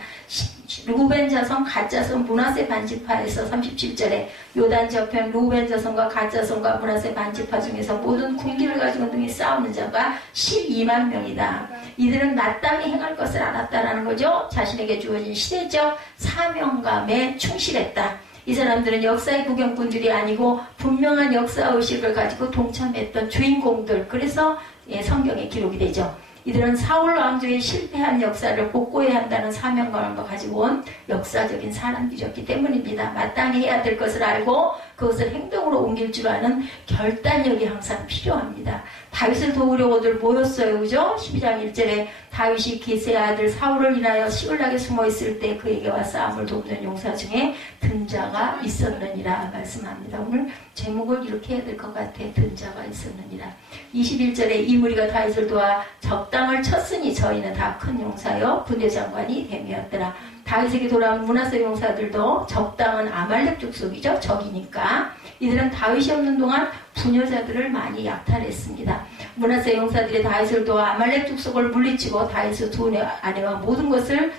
루벤 자손, 갓 자손, 므낫세 반지파에서 37절에 요단 저편 루벤 자손과 갓 자손과 므낫세 반지파 중에서 모든 군기를 가지고 능히 싸우는 자가 12만 명이다. 이들은 마땅히 행할 것을 알았다라는 거죠. 자신에게 주어진 시대적 사명감에 충실했다. 이 사람들은 역사의 구경꾼들이 아니고 분명한 역사의식을 가지고 동참했던 주인공들. 그래서 성경에 기록이 되죠. 이들은 사울 왕조의 실패한 역사를 복구해야 한다는 사명감을 가지고 온 역사적인 사람들이었기 때문입니다. 마땅히 해야 될 것을 알고 그것을 행동으로 옮길 줄 아는 결단력이 항상 필요합니다. 다윗을 도우려고들 모였어요. 그죠? 12장 1절에 다윗이 기세의 아들 사울을 인하여 시글락에 숨어있을 때 그에게와 싸움을 돕는 용사 중에 든자가 있었느니라 말씀합니다. 오늘 제목을 이렇게 해야 될 것 같아요. 든자가 있었느니라. 21절에 이 무리가 다윗을 도와 적당을 쳤으니 저희는 다 큰 용사여 군대 장관이 됨이었더라. 다윗에게 돌아온 므낫세 용사들도 적당은 아말렉 족속이죠. 적이니까. 이들은 다윗이 없는 동안 부녀자들을 많이 약탈했습니다. 므낫세 용사들이 다윗을 도와 아말렉 족속을 물리치고 다윗의 두 아내와 모든 것을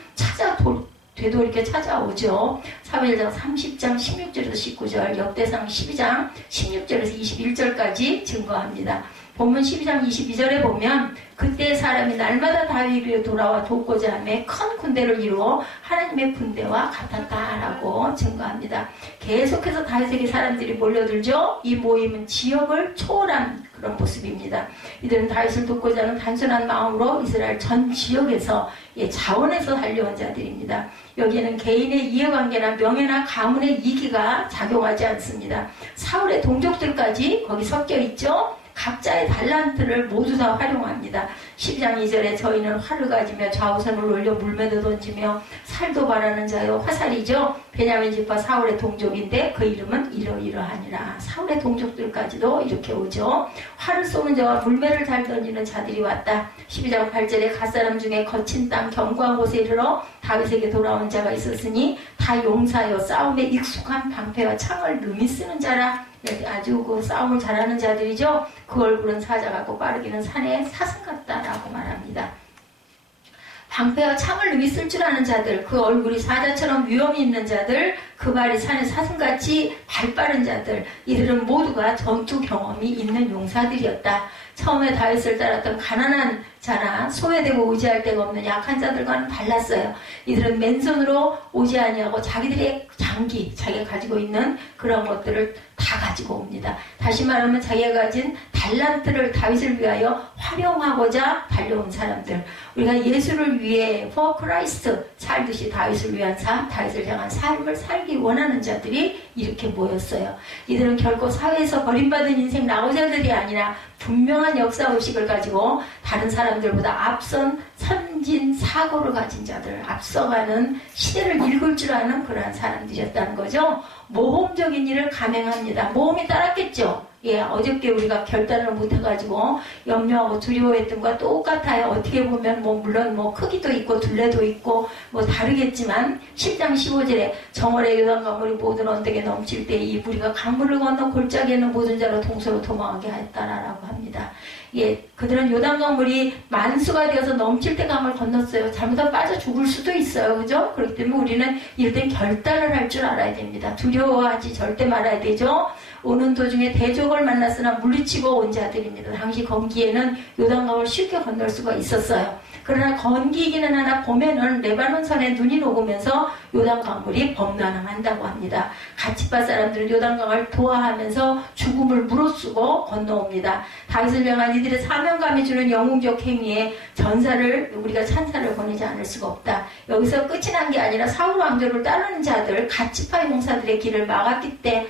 되돌이켜 찾아오죠. 사무엘상 30장 16절에서 19절, 역대상 12장 16절에서 21절까지 증거합니다. 본문 12장 22절에 보면 그때 사람이 날마다 다윗에게 돌아와 돕고자 하며 큰 군대를 이루어 하나님의 군대와 같았다라고 증거합니다. 계속해서 다윗에게 사람들이 몰려들죠. 이 모임은 지역을 초월한 그런 모습입니다. 이들은 다윗을 돕고자 하는 단순한 마음으로 이스라엘 전 지역에서 자원해서 달려온 자들입니다. 여기에는 개인의 이해관계나 명예나 가문의 이기가 작용하지 않습니다. 사울의 동족들까지 거기 섞여 있죠. 각자의 달란트를 모두 다 활용합니다. 12장 2절에 저희는 활을 가지며 좌우선을 올려 물매도 던지며 살도 바라는 자여 화살이죠. 베냐민 지파 사울의 동족인데 그 이름은 이러이러하니라. 사울의 동족들까지도 이렇게 오죠. 활을 쏘는 자와 물매를 잘 던지는 자들이 왔다. 12장 8절에 갓사람 중에 거친 땅 견고한 곳에 이르러 다윗에게 돌아온 자가 있었으니 다 용사여 싸움에 익숙한 방패와 창을 능히 쓰는 자라. 아주 그 싸움을 잘하는 자들이죠. 그 얼굴은 사자 같고 빠르기는 산의 사슴 같다라고 말합니다. 방패와 창을 능히 쓸 줄 아는 자들, 그 얼굴이 사자처럼 위험이 있는 자들, 그 발이 산의 사슴같이 발빠른 자들, 이들은 모두가 전투 경험이 있는 용사들이었다. 처음에 다윗을 따랐던 가난한 자나 소외되고 의지할 데가 없는 약한 자들과는 달랐어요. 이들은 맨손으로 오지 아니하고 자기들의 장기, 자기가 가지고 있는 그런 것들을 다 가지고 옵니다. 다시 말하면 자기가 가진 달란트를 다윗을 위하여 활용하고자 달려온 사람들. 우리가 예수를 위해 for Christ 살듯이 다윗을 위한 삶, 다윗을 향한 삶을 살기 원하는 자들이 이렇게 모였어요. 이들은 결코 사회에서 버림받은 인생 낙오자들이 아니라 분명한 역사의식을 가지고 다른 사람들보다 앞선 선진 사고를 가진 자들, 앞서가는 시대를 읽을 줄 아는 그러한 사람들이었다는 거죠. 모험적인 일을 감행합니다. 모험이 따랐겠죠. 어저께 우리가 결단을 못해가지고 염려하고 두려워했던 것과 똑같아요. 어떻게 보면 물론 크기도 있고 둘레도 있고 다르겠지만 10장 15절에 정월의 요단강물이 모든 언덕에 넘칠 때 이 무리가 강물을 건너 골짜기에 있는 모든 자로 동서로 도망하게 하였다라고 합니다. 그들은 요단강물이 만수가 되어서 넘칠 때 강을 건넜어요. 잘못하면 빠져 죽을 수도 있어요. 그죠? 그렇기 때문에 우리는 이럴 땐 결단을 할 줄 알아야 됩니다. 두려워하지 절대 말아야 되죠. 오는 도중에 대적을 만났으나 물리치고 온 자들입니다. 당시 건기에는 요단강을 쉽게 건널 수가 있었어요. 그러나 건기이기는 하나 봄에는 레바논 산에 눈이 녹으면서 요단강물이 범람한다고 합니다. 가치파 사람들은 요단강을 도하하면서 죽음을 무릅쓰고 건너옵니다. 다윗을 향한 이들의 사명감이 주는 영웅적 행위에 전사를 우리가 찬사를 보내지 않을 수가 없다. 여기서 끝이 난 게 아니라 사울 왕조를 따르는 자들, 가치파 용사들의 길을 막았을 때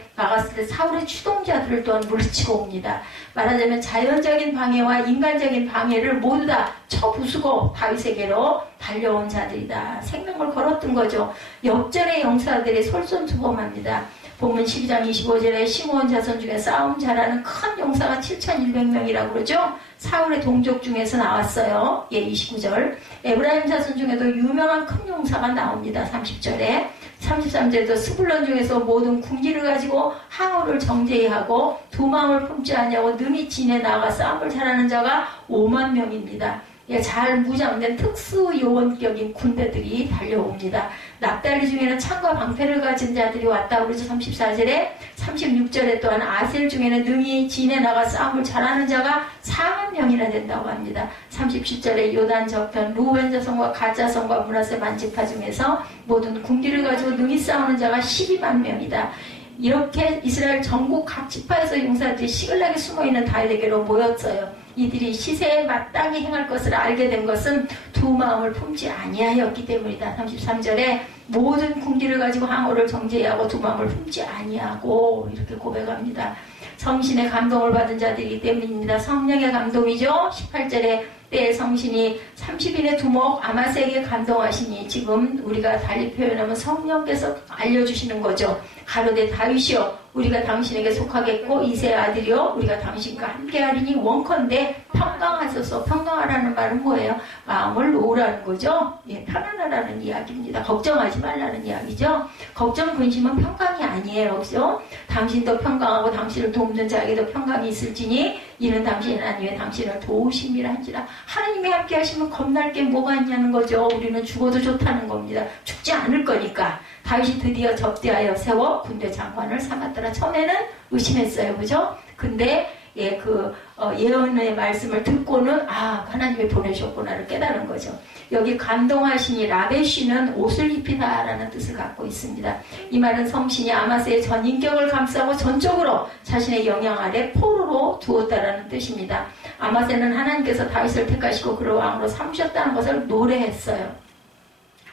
사울의 추동자들을 또한 물리치고 옵니다. 말하자면 자연적인 방해와 인간적인 방해를 모두 다 쳐부수고 다윗에게로 달려온 자들이다. 생명을 걸었던 거죠. 역전의 용사들이 솔선수범합니다. 본문 12장 25절에 시므온 자손 중에 싸움 잘하는 큰 용사가 7,100명이라고 그러죠. 사울의 동족 중에서 나왔어요. 29절. 에브라임 자손 중에도 유명한 큰 용사가 나옵니다. 30절에. 33절에도 스불론 중에서 모든 군기를 가지고 항우를 정제하고 두 마음을 품지 아니하고 능히 진에 나가 싸움을 잘하는 자가 5만 명입니다. 잘 무장된 특수 요원격인 군대들이 달려옵니다. 납달리 중에는 창과 방패를 가진 자들이 왔다 그러죠. 34절에 36절에 또한 아셀 중에는 능히 진에 나가 싸움을 잘하는 자가 4만 명이나 된다고 합니다. 37절에 요단 저편 루벤 자손과 갓 자손과 므낫세 만지파 중에서 모든 군기를 가지고 능히 싸우는 자가 12만 명이다. 이렇게 이스라엘 전국 각 지파에서 용사들이 시글락에 숨어있는 다윗에게로 모였어요. 이들이 시세에 마땅히 행할 것을 알게 된 것은 두 마음을 품지 아니하였기 때문이다. 33절에 모든 군기를 가지고 항우를 정죄하고 두 마음을 품지 아니하고 이렇게 고백합니다. 성신의 감동을 받은 자들이기 때문입니다. 성령의 감동이죠. 18절에 때의 성신이 30인의 두목 아마스에게 감동하시니 지금 우리가 달리 표현하면 성령께서 알려주시는 거죠. 가로되 다윗이여 우리가 당신에게 속하겠고 이새의 아들이여 우리가 당신과 함께하리니 원컨대 평강하소서. 평강하라는 말은 뭐예요? 마음을 놓으라는 거죠. 편안하라는 이야기입니다. 걱정하지 말라는 이야기죠. 걱정 근심은 평강이 아니에요. 그죠? 당신도 평강하고 당신을 돕는 자에게도 평강이 있을지니 이는 당신 아니면 당신을 도우심이라 한지라. 하나님이 함께 하시면 겁날 게 뭐가 있냐는 거죠. 우리는 죽어도 좋다는 겁니다. 죽지 않을 거니까. 다윗이 드디어 접대하여 세워 군대 장관을 삼았더라. 처음에는 의심했어요. 그죠? 근데 예언의 말씀을 듣고는 하나님이 보내셨구나를 깨달은 거죠. 여기 감동하시니 라베시는 옷을 입히다라는 뜻을 갖고 있습니다. 이 말은 성신이 아마스의 전 인격을 감싸고 전적으로 자신의 영향 아래 포로로 두었다라는 뜻입니다. 아마스는 하나님께서 다윗을 택하시고 그를 왕으로 삼으셨다는 것을 노래했어요.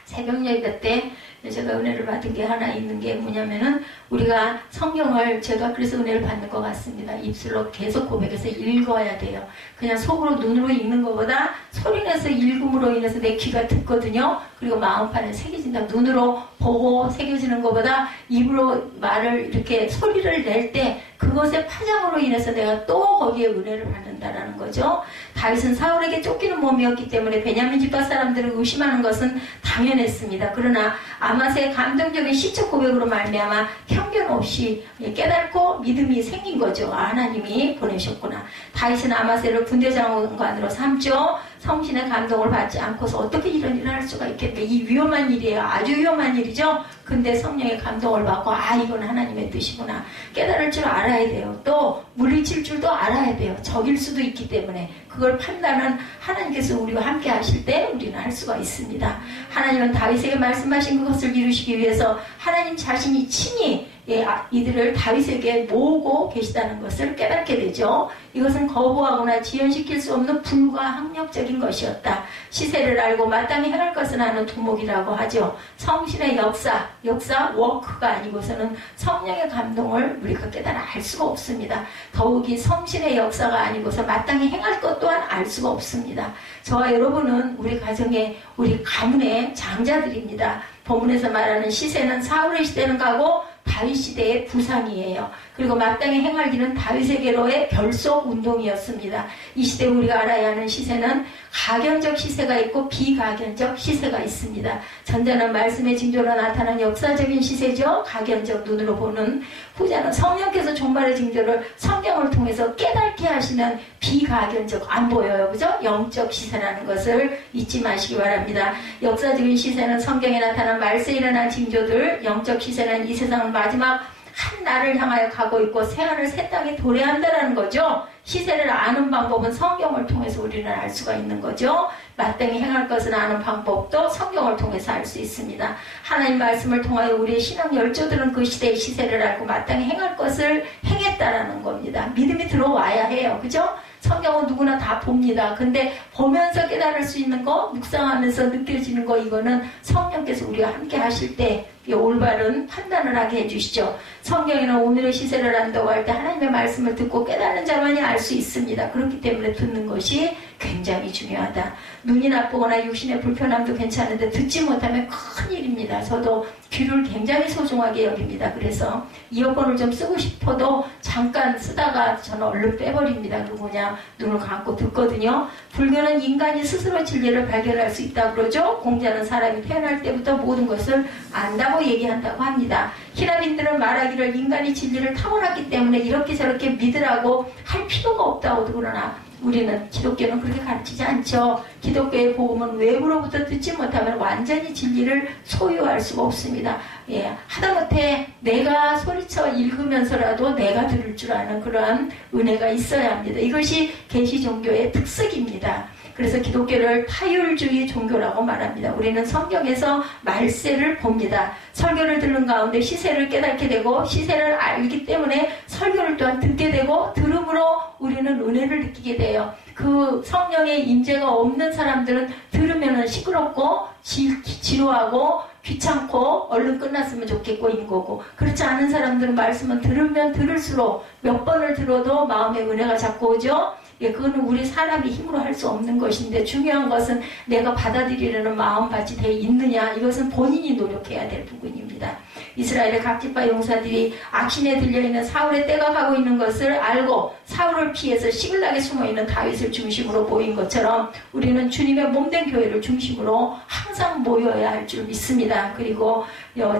새벽 예배 때 제가 은혜를 받은 게 하나 있는 게 뭐냐면은 우리가 성경을 제가 그래서 은혜를 받는 것 같습니다. 입술로 계속 고백해서 읽어야 돼요. 그냥 속으로 눈으로 읽는 것보다 소리내서 읽음으로 인해서 내 귀가 듣거든요. 그리고 마음판에 새겨진다. 눈으로 보고 새겨지는 것보다 입으로 말을 이렇게 소리를 낼 때 그것의 파장으로 인해서 내가 또 거기에 은혜를 받는다라는 거죠. 다윗은 사울에게 쫓기는 몸이었기 때문에 베냐민 집안 사람들을 의심하는 것은 당연했습니다. 그러나 아마스의 감정적인 시적 고백으로 말미암아 편견 없이 깨닫고 믿음이 생긴 거죠. 하나님이 보내셨구나. 다윗은 아마스를 군대장관으로 삼죠. 성신의 감동을 받지 않고서 어떻게 이런 일을 할 수가 있겠네. 이 위험한 일이에요. 아주 위험한 일이죠. 근데 성령의 감동을 받고 이건 하나님의 뜻이구나. 깨달을 줄 알아야 돼요. 또 물리칠 줄도 알아야 돼요. 적일 수도 있기 때문에 그걸 판단은 하나님께서 우리와 함께 하실 때 우리는 할 수가 있습니다. 하나님은 다윗에게 말씀하신 그것을 이루시기 위해서 하나님 자신이 친히 이들을 다윗에게 모으고 계시다는 것을 깨닫게 되죠. 이것은 거부하거나 지연시킬 수 없는 불가항력적인 것이었다. 시세를 알고 마땅히 행할 것은 아는 두목이라고 하죠. 성신의 역사 워크가 아니고서는 성령의 감동을 우리가 깨달아 알 수가 없습니다. 더욱이 성신의 역사가 아니고서 마땅히 행할 것 또한 알 수가 없습니다. 저와 여러분은 우리 가정의 우리 가문의 장자들입니다. 본문에서 말하는 시세는 사울의 시대는 가고 다윗 시대의 부상이에요. 그리고 마땅히 행할 길은 다윗에게로의 별속 운동이었습니다. 이 시대 우리가 알아야 하는 시세는 가견적 시세가 있고 비가견적 시세가 있습니다. 전자는 말씀의 징조로 나타난 역사적인 시세죠. 가견적 눈으로 보는. 후자는 성령께서 종말의 징조를 성경을 통해서 깨닫게 하시는 비가견적, 안 보여요. 그죠? 영적 시세라는 것을 잊지 마시기 바랍니다. 역사적인 시세는 성경에 나타난 말세에 일어난 징조들, 영적 시세는 이 세상 마지막 한 날을 향하여 가고 있고 새하늘 새 땅이 도래한다라는 거죠. 시세를 아는 방법은 성경을 통해서 우리는 알 수가 있는 거죠. 마땅히 행할 것을 아는 방법도 성경을 통해서 알 수 있습니다. 하나님 말씀을 통하여 우리의 신앙 열조들은 그 시대의 시세를 알고 마땅히 행할 것을 행했다라는 겁니다. 믿음이 들어와야 해요. 그죠? 성경은 누구나 다 봅니다. 근데 보면서 깨달을 수 있는 거, 묵상하면서 느껴지는 거, 이거는 성령께서 우리와 함께 하실 때 올바른 판단을 하게 해주시죠. 성경에는 오늘의 시세를 안다고 할 때 하나님의 말씀을 듣고 깨닫는 자만이 알 수 있습니다. 그렇기 때문에 듣는 것이 굉장히 중요하다. 눈이 나쁘거나 육신의 불편함도 괜찮은데 듣지 못하면 큰일입니다. 저도 귀를 굉장히 소중하게 여깁니다. 그래서 이어폰을 좀 쓰고 싶어도 잠깐 쓰다가 저는 얼른 빼버립니다. 그리고 그냥 눈을 감고 듣거든요. 불교는 인간이 스스로 진리를 발견할 수 있다고 그러죠. 공자는 사람이 태어날 때부터 모든 것을 안다고 얘기한다고 합니다. 히라빈들은 말하기를 인간이 진리를 타고났기 때문에 이렇게 저렇게 믿으라고 할 필요가 없다고 그러나 우리는 기독교는 그렇게 가르치지 않죠. 기독교의 복음은 외부로부터 듣지 못하면 완전히 진리를 소유할 수가 없습니다. 하다못해 내가 소리쳐 읽으면서라도 내가 들을 줄 아는 그러한 은혜가 있어야 합니다. 이것이 계시 종교의 특색입니다. 그래서 기독교를 타율주의 종교라고 말합니다. 우리는 성경에서 말세를 봅니다. 설교를 듣는 가운데 시세를 깨닫게 되고 시세를 알기 때문에 설교를 또한 듣게 되고 들음으로 우리는 은혜를 느끼게 돼요. 그 성령의 임재가 없는 사람들은 들으면 시끄럽고 지루하고 귀찮고 얼른 끝났으면 좋겠고 인 거고, 그렇지 않은 사람들은 말씀은 들으면 들을수록 몇 번을 들어도 마음에 은혜가 자꾸 오죠. 그거는 우리 사람이 힘으로 할 수 없는 것인데 중요한 것은 내가 받아들이려는 마음밭이 돼 있느냐, 이것은 본인이 노력해야 될 부분입니다. 이스라엘의 각지파 용사들이 악신에 들려있는 사울의 때가 가고 있는 것을 알고 사울을 피해서 시글락에 숨어있는 다윗을 중심으로 모인 것처럼 우리는 주님의 몸된 교회를 중심으로 항상 모여야 할 줄 믿습니다. 그리고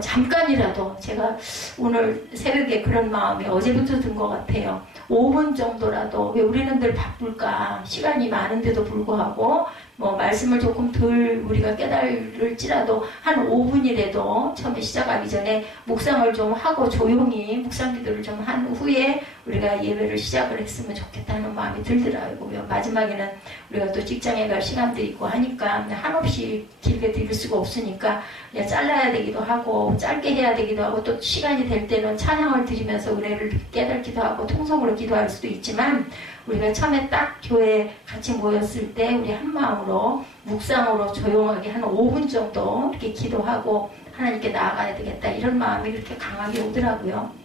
잠깐이라도, 제가 오늘 새벽에 그런 마음이 어제부터 든 것 같아요. 5분 정도라도, 왜 우리는 늘 바쁠까? 시간이 많은데도 불구하고 말씀을 조금 덜 우리가 깨달을지라도 한 5분이라도 처음에 시작하기 전에 묵상을 좀 하고 조용히 묵상 기도를 좀 한 후에 우리가 예배를 시작을 했으면 좋겠다는 마음이 들더라고요. 마지막에는 우리가 또 직장에 갈 시간도 있고 하니까 한없이 길게 드릴 수가 없으니까 그냥 잘라야 되기도 하고 짧게 해야 되기도 하고 또 시간이 될 때는 찬양을 드리면서 은혜를 깨닫기도 하고 통성으로 기도할 수도 있지만 우리가 처음에 딱 교회에 같이 모였을 때 우리 한 마음으로 묵상으로 조용하게 한 5분 정도 이렇게 기도하고 하나님께 나아가야 되겠다 이런 마음이 그렇게 강하게 오더라고요.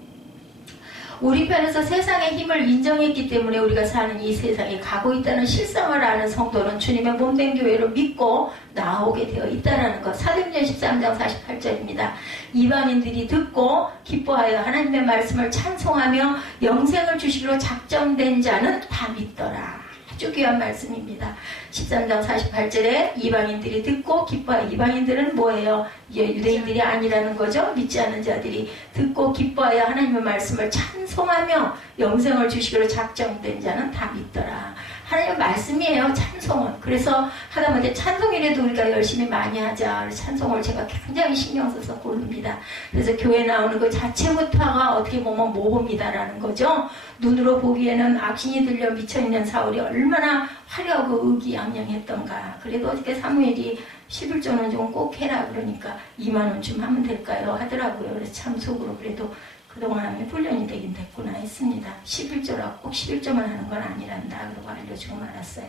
우리 편에서 세상의 힘을 인정했기 때문에 우리가 사는 이 세상에 가고 있다는 실상을 아는 성도는 주님의 몸된 교회를 믿고 나오게 되어 있다는 것. 사도행전 13장 48절입니다. 이방인들이 듣고 기뻐하여 하나님의 말씀을 찬송하며 영생을 주시기로 작정된 자는 다 믿더라. 아주 귀한 말씀입니다. 13장 48절에 이방인들이 듣고 기뻐하여, 이방인들은 뭐예요? 유대인들이 아니라는 거죠. 믿지 않는 자들이 듣고 기뻐하여 하나님의 말씀을 찬송하며 영생을 주시기로 작정된 자는 다 믿더라. 하나님의 말씀이에요. 찬송은. 그래서 하다못해 찬송이라도 우리가 열심히 많이 하자. 찬송을 제가 굉장히 신경 써서 고릅니다. 그래서 교회 나오는 것 자체부터가 어떻게 보면 모험이다라는 거죠. 눈으로 보기에는 악신이 들려 미쳐있는 사울이 얼마나 화려하고 의기양양했던가. 그래도 어떻게 사무엘이 11조는 좀 꼭 해라 그러니까 2만 원쯤 하면 될까요? 하더라고요. 그래서 참 속으로 그래도 그동안에 훈련이 되긴 됐구나 했습니다. 11조라고 꼭 11조만 하는 건 아니란다. 그러고 알려주고 말았어요.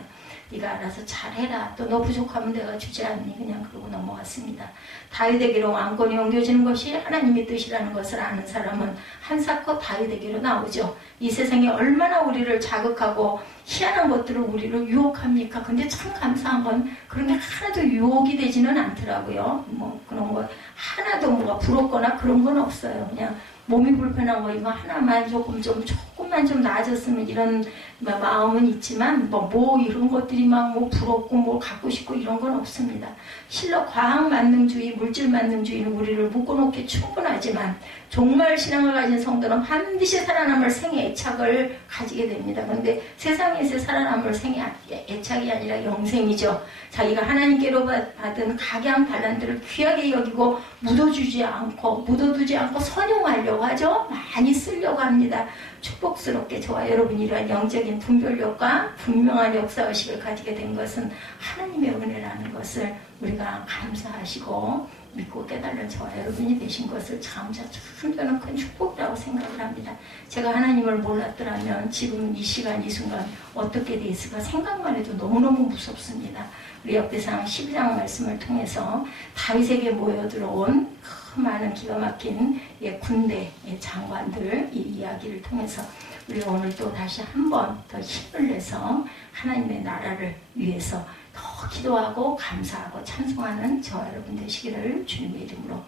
네가 알아서 잘해라. 또 너 부족하면 내가 주지 않니. 그냥 그러고 넘어갔습니다. 다윗에게로 왕권이 옮겨지는 것이 하나님의 뜻이라는 것을 아는 사람은 한사코 다윗에게로 나오죠. 이 세상에 얼마나 우리를 자극하고 희한한 것들을 우리를 유혹합니까? 근데 참 감사한 건 그런 게 하나도 유혹이 되지는 않더라고요. 뭐 그런 거 하나도 뭐가 부럽거나 그런 건 없어요. 그냥 몸이 불편한 거 이거 하나만 조금만 좀 나아졌으면 이런 마음은 있지만 뭐 이런 것들이 막 뭐 부럽고 뭐 갖고 싶고 이런 건 없습니다. 실로 과학 만능주의, 물질 만능주의는 우리를 묶어놓기 충분하지만 정말 신앙을 가진 성도는 반드시 살아남을 생의 애착을 가지게 됩니다. 그런데 세상에서 살아남을 생의 애착이 아니라 영생이죠. 자기가 하나님께로 받은 각양 달란트를 귀하게 여기고 묻어두지 않고 선용하려고 하죠. 많이 쓰려고 합니다. 축복스럽게 저와 여러분이 이러한 영적인 분별력과 분명한 역사의식을 가지게 된 것은 하나님의 은혜라는 것을 우리가 감사하시고 믿고 깨달은 저와 여러분이 되신 것을 참 저는 큰 축복이라고 생각을 합니다. 제가 하나님을 몰랐더라면 지금 이 시간 이 순간 어떻게 돼 있을까 생각만 해도 너무너무 무섭습니다. 우리 역대상 12장 말씀을 통해서 다윗에게 모여들어온 많은 기가 막힌 군대 장관들 이 이야기를 통해서 우리가 오늘 또 다시 한번 더 힘을 내서 하나님의 나라를 위해서 더 기도하고 감사하고 찬송하는 저와 여러분 되시기를 주님의 이름으로